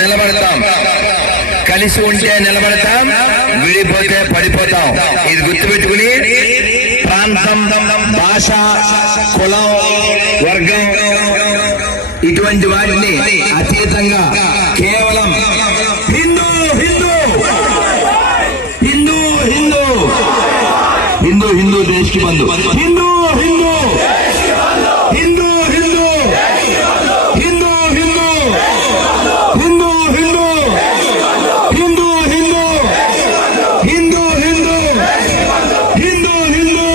నిలబడతాం, కలిసి ఉంటే నిలబడతాం, విడిపోతే పడిపోతాం. ఇది గుర్తుపెట్టుకుని ప్రాంతం, భాష, కులం, వర్గం ఇటువంటి వాటిని అతీతంగా కేవలం హిందూ హిందూ హిందూ హిందూ హిందూ హిందూ దేశ్ కి బంధు, హిందూ హిందూ హిందూ హిందూ హిందూ హిందూ హిందూ హిందూ హిందూ హిందూ హిందూ హిందూ హిందూ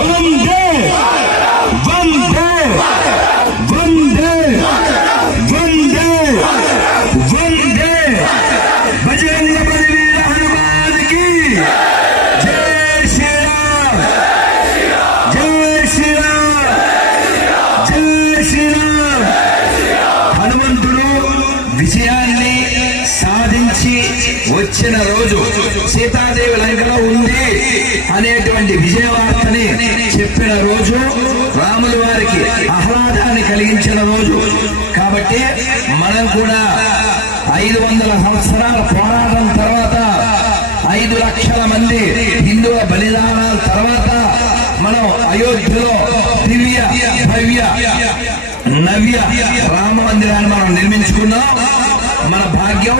వందే వందే వందే వందే వందే బజరంగ బలి వీర హనుమాన్ కి జై శ్రీరామ్, జై శ్రీరామ్, జై శ్రీరామ్. హనుమంతుడు విజయాన్ని సాధించి వచ్చిన రోజు, సీతాదేవి లంకలో ఉంది అనేటువంటి విజయవార్తని చెప్పిన రోజు, రాముల వారికి ఆహ్లాదాన్ని కలిగించిన రోజు. కాబట్టి మనం కూడా 500 సంవత్సరాల పోరాటం తర్వాత, 5 లక్షల మంది హిందువుల బలిదానాల తర్వాత మనం అయోధ్యలో దివ్య భవ్య నవ్య రామ మందిరాన్ని మనం నిర్మించుకున్నాం. మన భాగ్యం.